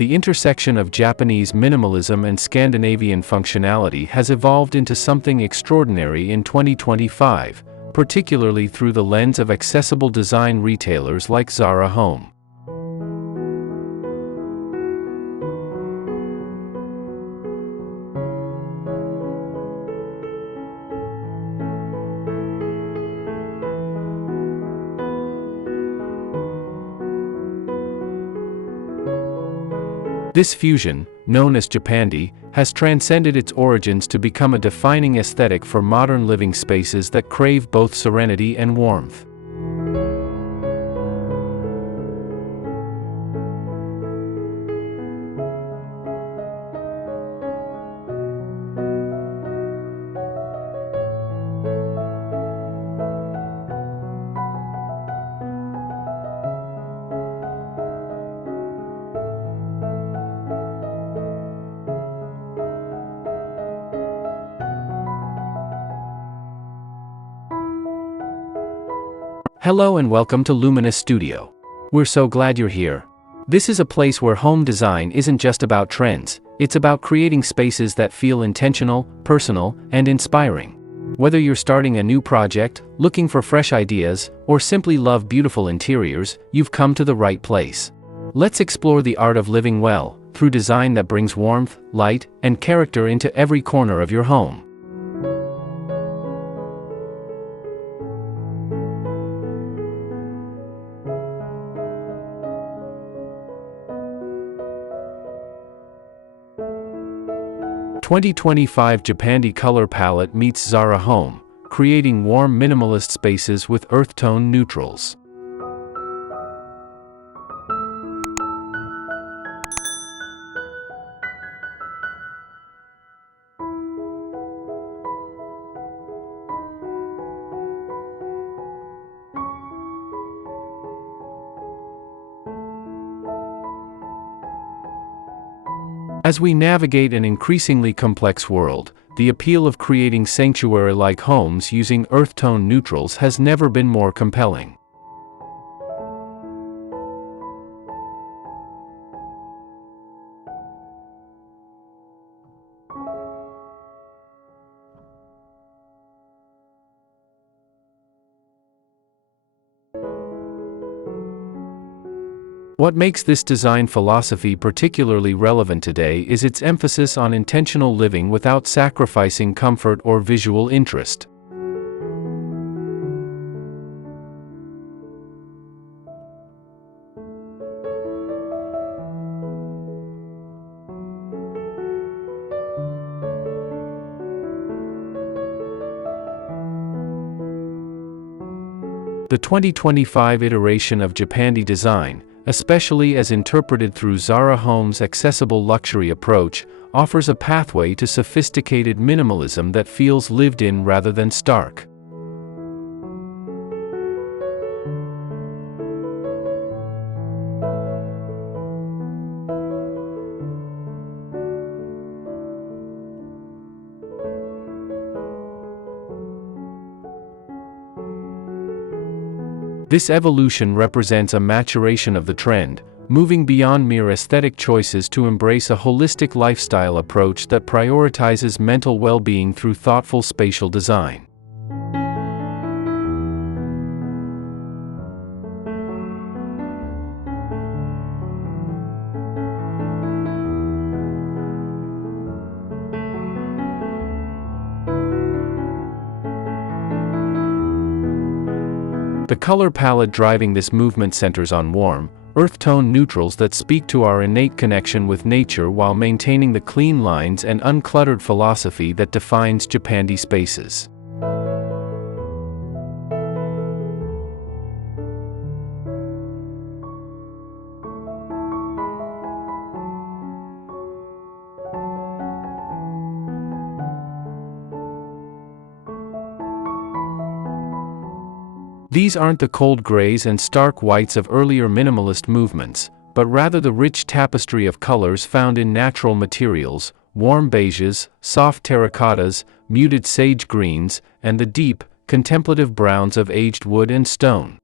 the intersection of Japanese minimalism and Scandinavian functionality has evolved into something extraordinary in 2025, particularly through the lens of accessible design retailers like Zara Home. This fusion, known as Japandi, has transcended its origins to become a defining aesthetic for modern living spaces that crave both serenity and warmth. Hello and welcome to Luminous Studio. We're so glad you're here. This is a place where home design isn't just about trends, it's about creating spaces that feel intentional, personal, and inspiring. Whether you're starting a new project, looking for fresh ideas, or simply love beautiful interiors, you've come to the right place. Let's explore the art of living well, through design that brings warmth, light, and character into every corner of your home. The 2025 Japandi color palette meets Zara Home, creating warm minimalist spaces with earth tone neutrals. As we navigate an increasingly complex world, the appeal of creating sanctuary-like homes using earth tone neutrals has never been more compelling. What makes this design philosophy particularly relevant today is its emphasis on intentional living without sacrificing comfort or visual interest. The 2025 iteration of Japandi design, especially as interpreted through Zara Home's accessible luxury approach, offers a pathway to sophisticated minimalism that feels lived in rather than stark. This evolution represents a maturation of the trend, moving beyond mere aesthetic choices to embrace a holistic lifestyle approach that prioritizes mental well-being through thoughtful spatial design. The color palette driving this movement centers on warm, earth tone neutrals that speak to our innate connection with nature while maintaining the clean lines and uncluttered philosophy that defines Japandi spaces. These aren't the cold grays and stark whites of earlier minimalist movements, but rather the rich tapestry of colors found in natural materials, warm beiges, soft terracottas, muted sage greens, and the deep, contemplative browns of aged wood and stone.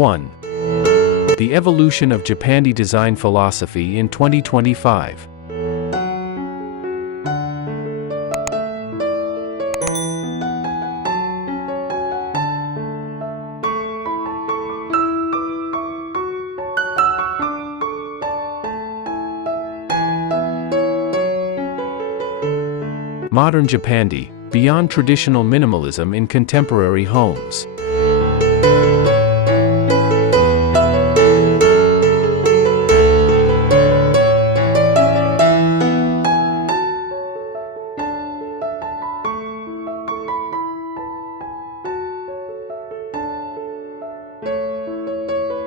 1. The evolution of Japandi design philosophy in 2025. Modern Japandi, beyond traditional minimalism in contemporary homes.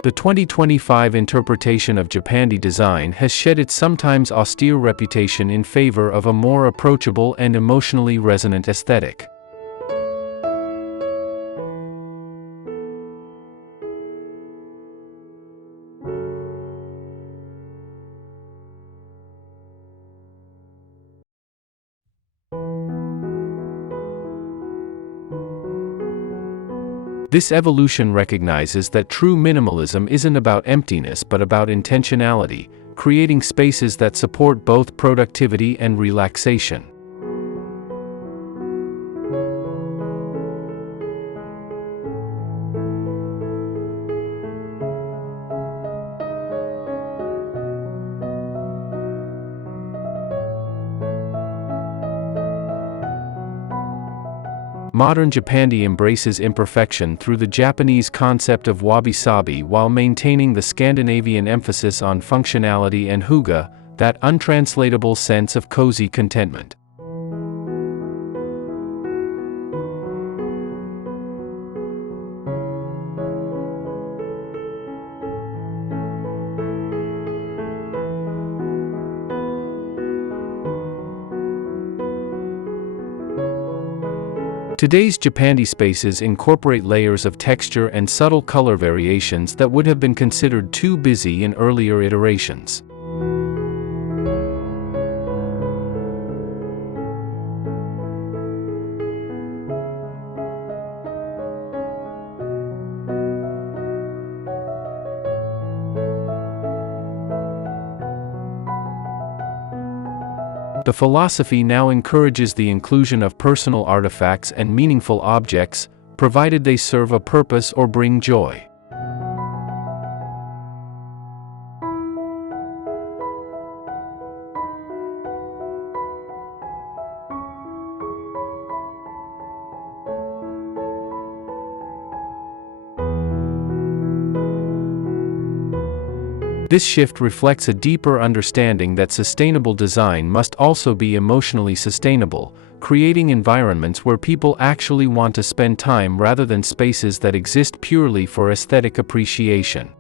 The 2025 interpretation of Japandi design has shed its sometimes austere reputation in favor of a more approachable and emotionally resonant aesthetic. This evolution recognizes that true minimalism isn't about emptiness but about intentionality, creating spaces that support both productivity and relaxation. Modern Japandi embraces imperfection through the Japanese concept of wabi-sabi while maintaining the Scandinavian emphasis on functionality and hygge, that untranslatable sense of cozy contentment. Today's Japandi spaces incorporate layers of texture and subtle color variations that would have been considered too busy in earlier iterations. The philosophy now encourages the inclusion of personal artifacts and meaningful objects, provided they serve a purpose or bring joy. This shift reflects a deeper understanding that sustainable design must also be emotionally sustainable, creating environments where people actually want to spend time rather than spaces that exist purely for aesthetic appreciation.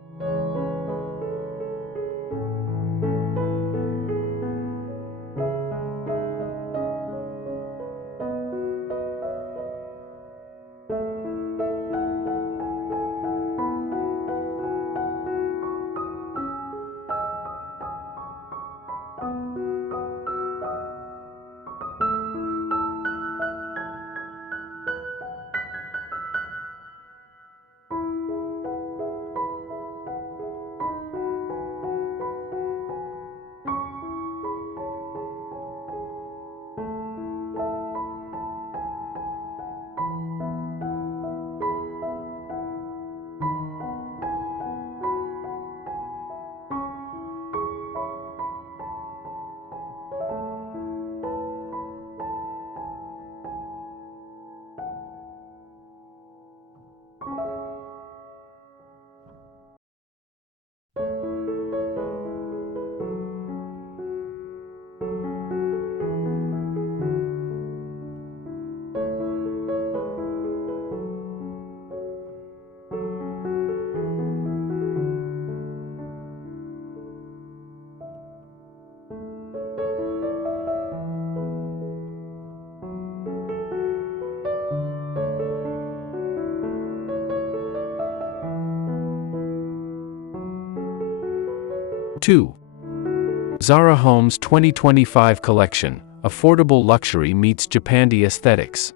Two. Zara Home's 2025 collection, affordable luxury meets Japandi aesthetics.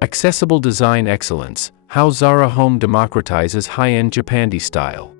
Accessible design excellence: how Zara Home democratizes high-end Japandi style.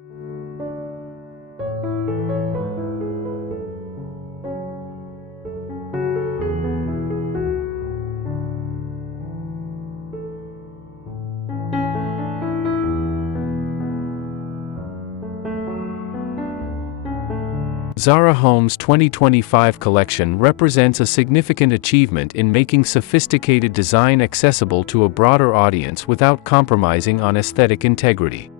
Zara Home's 2025 collection represents a significant achievement in making sophisticated design accessible to a broader audience without compromising on aesthetic integrity.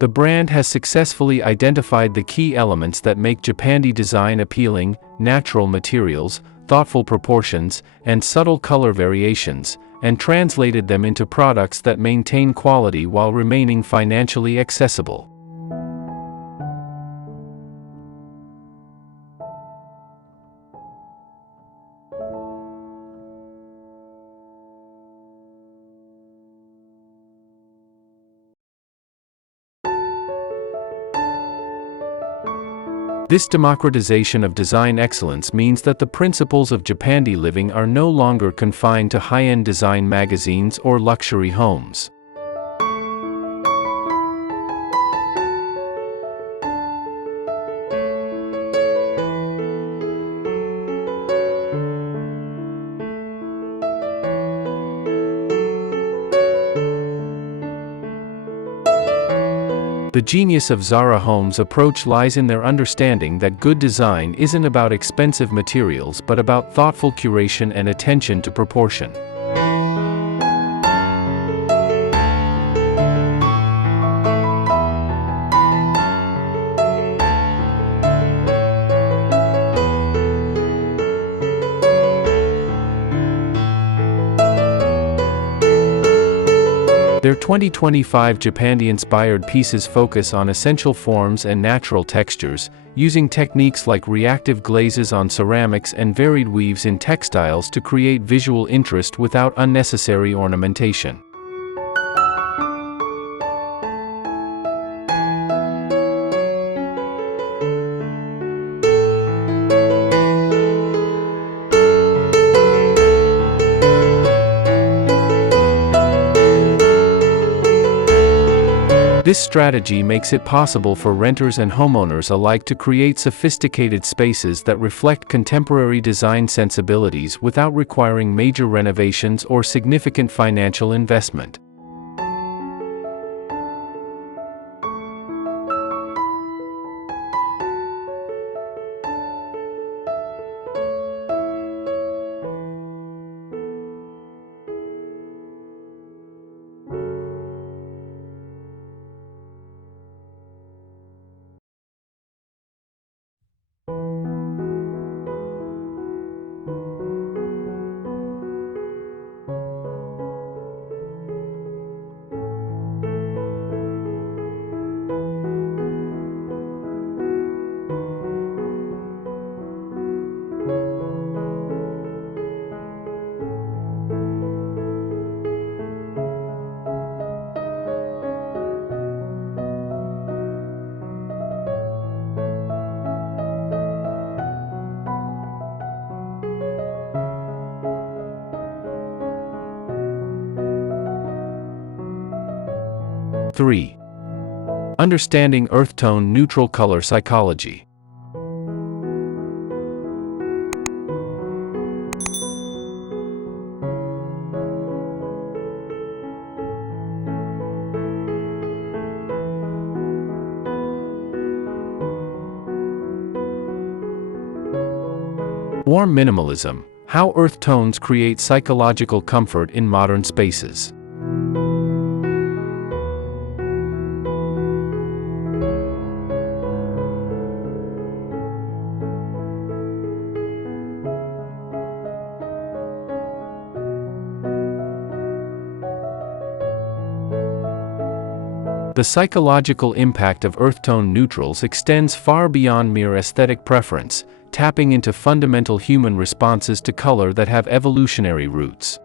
The brand has successfully identified the key elements that make Japandi design appealing: natural materials, thoughtful proportions, and subtle color variations, and translated them into products that maintain quality while remaining financially accessible. This democratization of design excellence means that the principles of Japandi living are no longer confined to high-end design magazines or luxury homes. The genius of Zara Home's approach lies in their understanding that good design isn't about expensive materials but about thoughtful curation and attention to proportion. Their 2025 Japandi-inspired pieces focus on essential forms and natural textures, using techniques like reactive glazes on ceramics and varied weaves in textiles to create visual interest without unnecessary ornamentation. This strategy makes it possible for renters and homeowners alike to create sophisticated spaces that reflect contemporary design sensibilities without requiring major renovations or significant financial investment. (3) Understanding earth tone neutral color psychology. Warm minimalism: how earth tones create psychological comfort in modern spaces. The psychological impact of earth tone neutrals extends far beyond mere aesthetic preference, tapping into fundamental human responses to color that have evolutionary roots.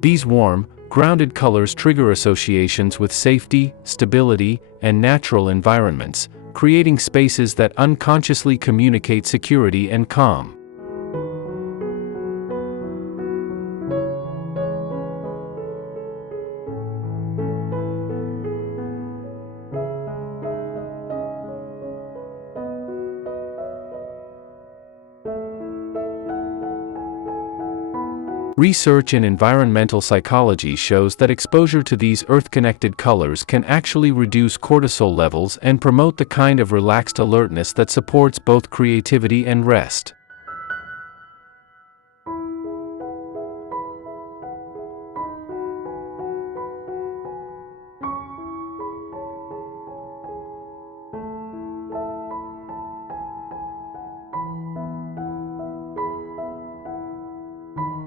These warm, grounded colors trigger associations with safety, stability, and natural environments, creating spaces that unconsciously communicate security and calm. Research in environmental psychology shows that exposure to these earth-connected colors can actually reduce cortisol levels and promote the kind of relaxed alertness that supports both creativity and rest.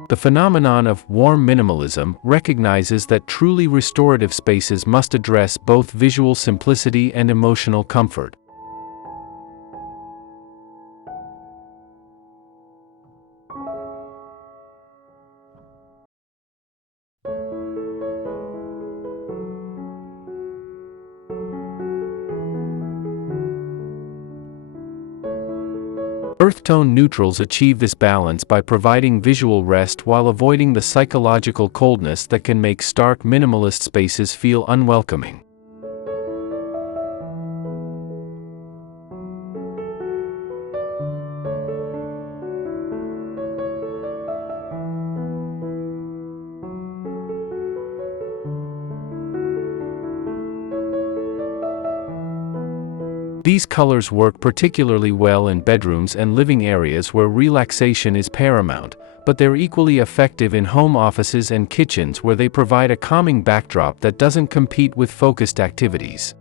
The phenomenon of warm minimalism recognizes that truly restorative spaces must address both visual simplicity and emotional comfort. Earth-tone neutrals achieve this balance by providing visual rest while avoiding the psychological coldness that can make stark minimalist spaces feel unwelcoming. These colors work particularly well in bedrooms and living areas where relaxation is paramount, but they're equally effective in home offices and kitchens where they provide a calming backdrop that doesn't compete with focused activities.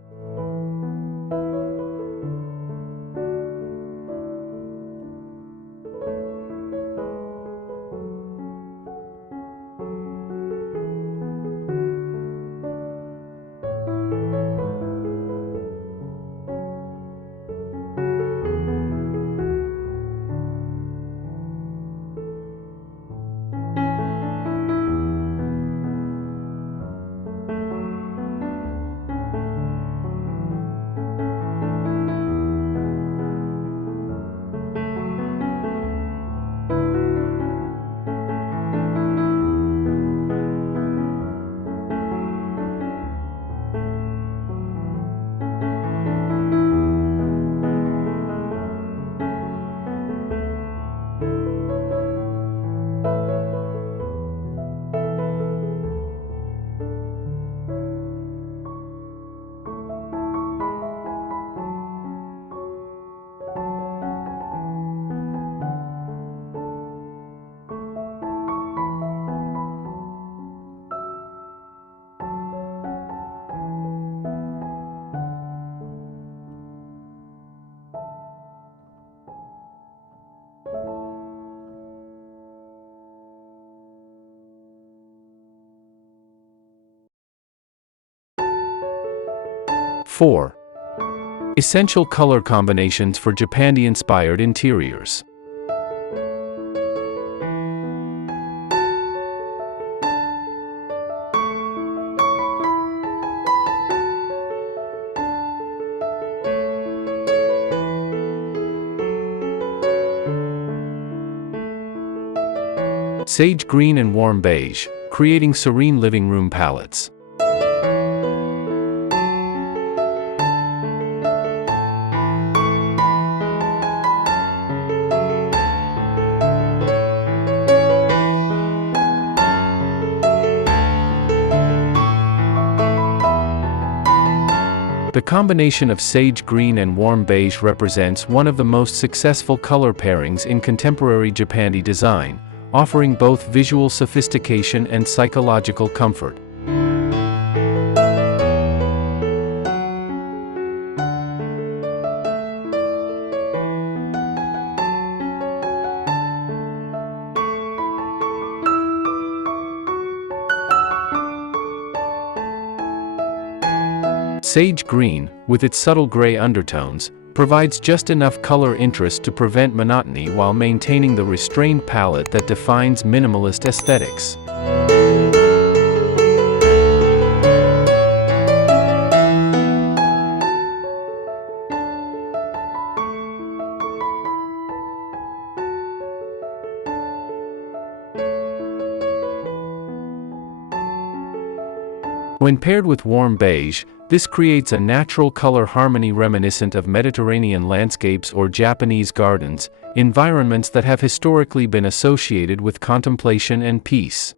Four. Essential color combinations for Japandi-inspired interiors. Sage green and warm beige, creating serene living room palettes. The combination of sage green and warm beige represents one of the most successful color pairings in contemporary Japandi design, offering both visual sophistication and psychological comfort. Sage green, with its subtle gray undertones, provides just enough color interest to prevent monotony while maintaining the restrained palette that defines minimalist aesthetics. When paired with warm beige, this creates a natural color harmony reminiscent of Mediterranean landscapes or Japanese gardens, environments that have historically been associated with contemplation and peace.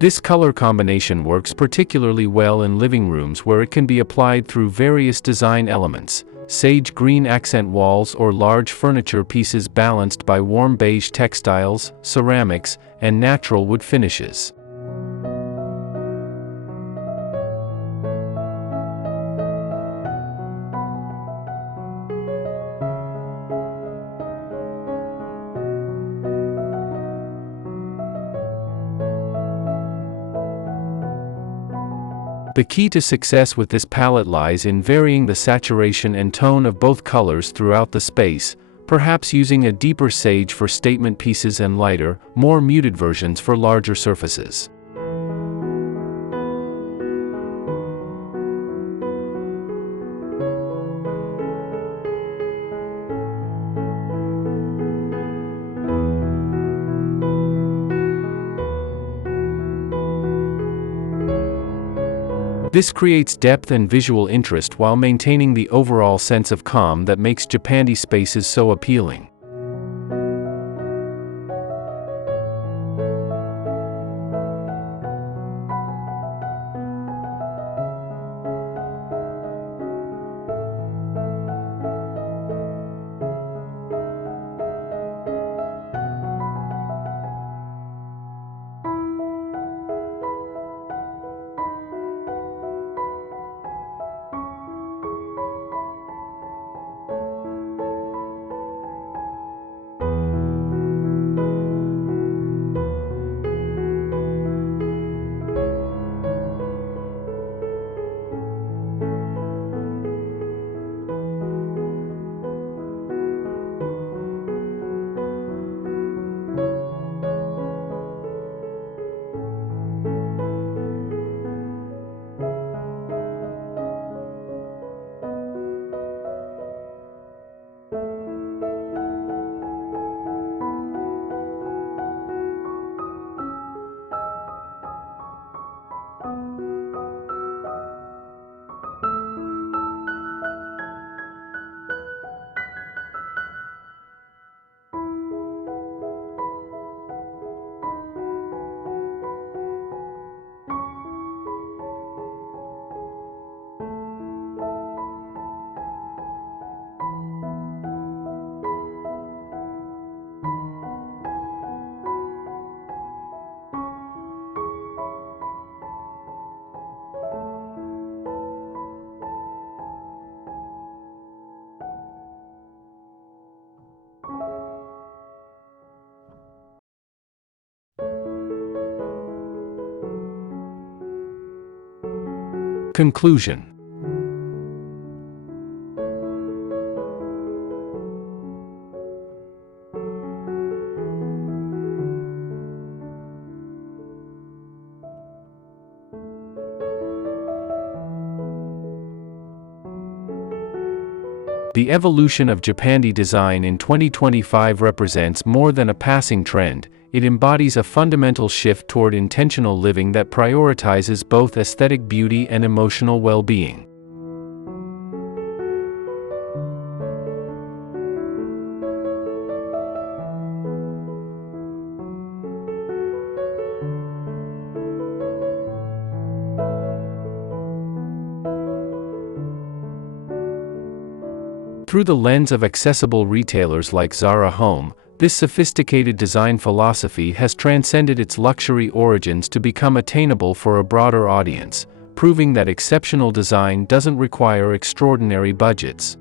This color combination works particularly well in living rooms where it can be applied through various design elements: sage green accent walls or large furniture pieces balanced by warm beige textiles, ceramics, and natural wood finishes. The key to success with this palette lies in varying the saturation and tone of both colors throughout the space, perhaps using a deeper sage for statement pieces and lighter, more muted versions for larger surfaces. This creates depth and visual interest while maintaining the overall sense of calm that makes Japandi spaces so appealing. Conclusion. The evolution of Japandi design in 2025 represents more than a passing trend. It embodies a fundamental shift toward intentional living that prioritizes both aesthetic beauty and emotional well-being. Through the lens of accessible retailers like Zara Home, this sophisticated design philosophy has transcended its luxury origins to become attainable for a broader audience, proving that exceptional design doesn't require extraordinary budgets.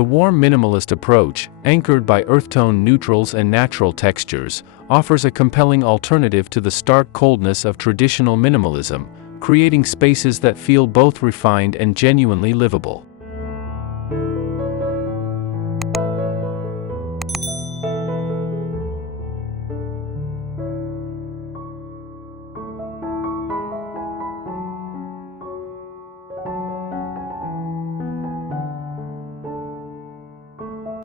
The warm minimalist approach, anchored by earth-tone neutrals and natural textures, offers a compelling alternative to the stark coldness of traditional minimalism, creating spaces that feel both refined and genuinely livable.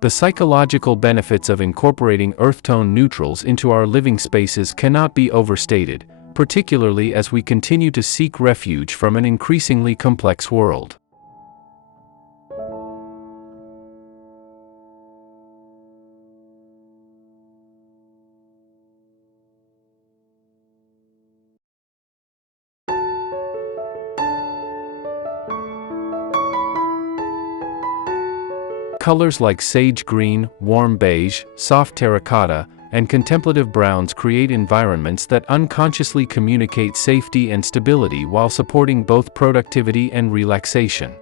The psychological benefits of incorporating earth-tone neutrals into our living spaces cannot be overstated, particularly as we continue to seek refuge from an increasingly complex world. Colors like sage green, warm beige, soft terracotta, and contemplative browns create environments that unconsciously communicate safety and stability while supporting both productivity and relaxation.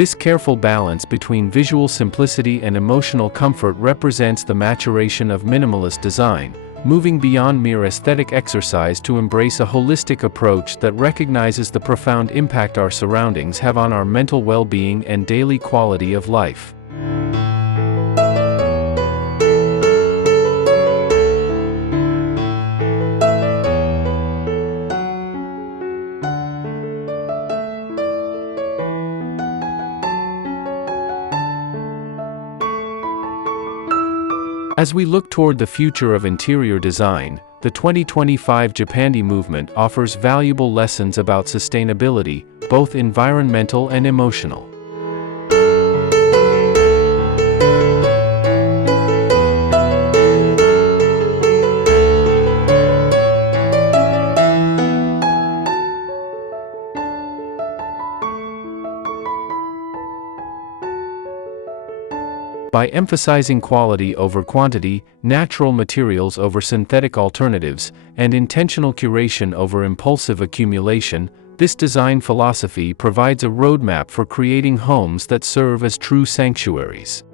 This careful balance between visual simplicity and emotional comfort represents the maturation of minimalist design, moving beyond mere aesthetic exercise to embrace a holistic approach that recognizes the profound impact our surroundings have on our mental well-being and daily quality of life. As we look toward the future of interior design, the 2025 Japandi movement offers valuable lessons about sustainability, both environmental and emotional. By emphasizing quality over quantity, natural materials over synthetic alternatives, and intentional curation over impulsive accumulation, this design philosophy provides a roadmap for creating homes that serve as true sanctuaries.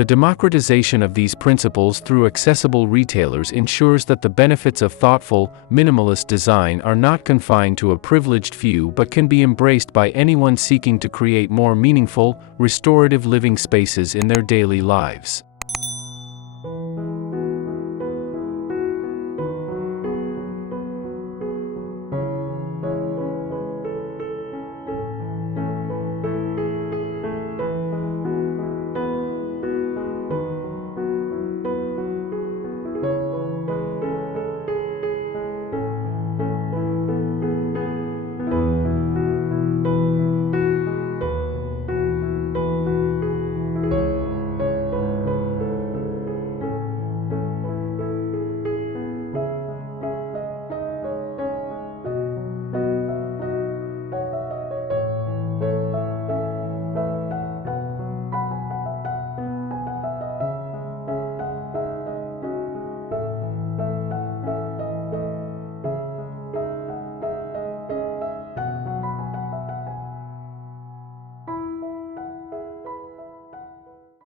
The democratization of these principles through accessible retailers ensures that the benefits of thoughtful, minimalist design are not confined to a privileged few but can be embraced by anyone seeking to create more meaningful, restorative living spaces in their daily lives.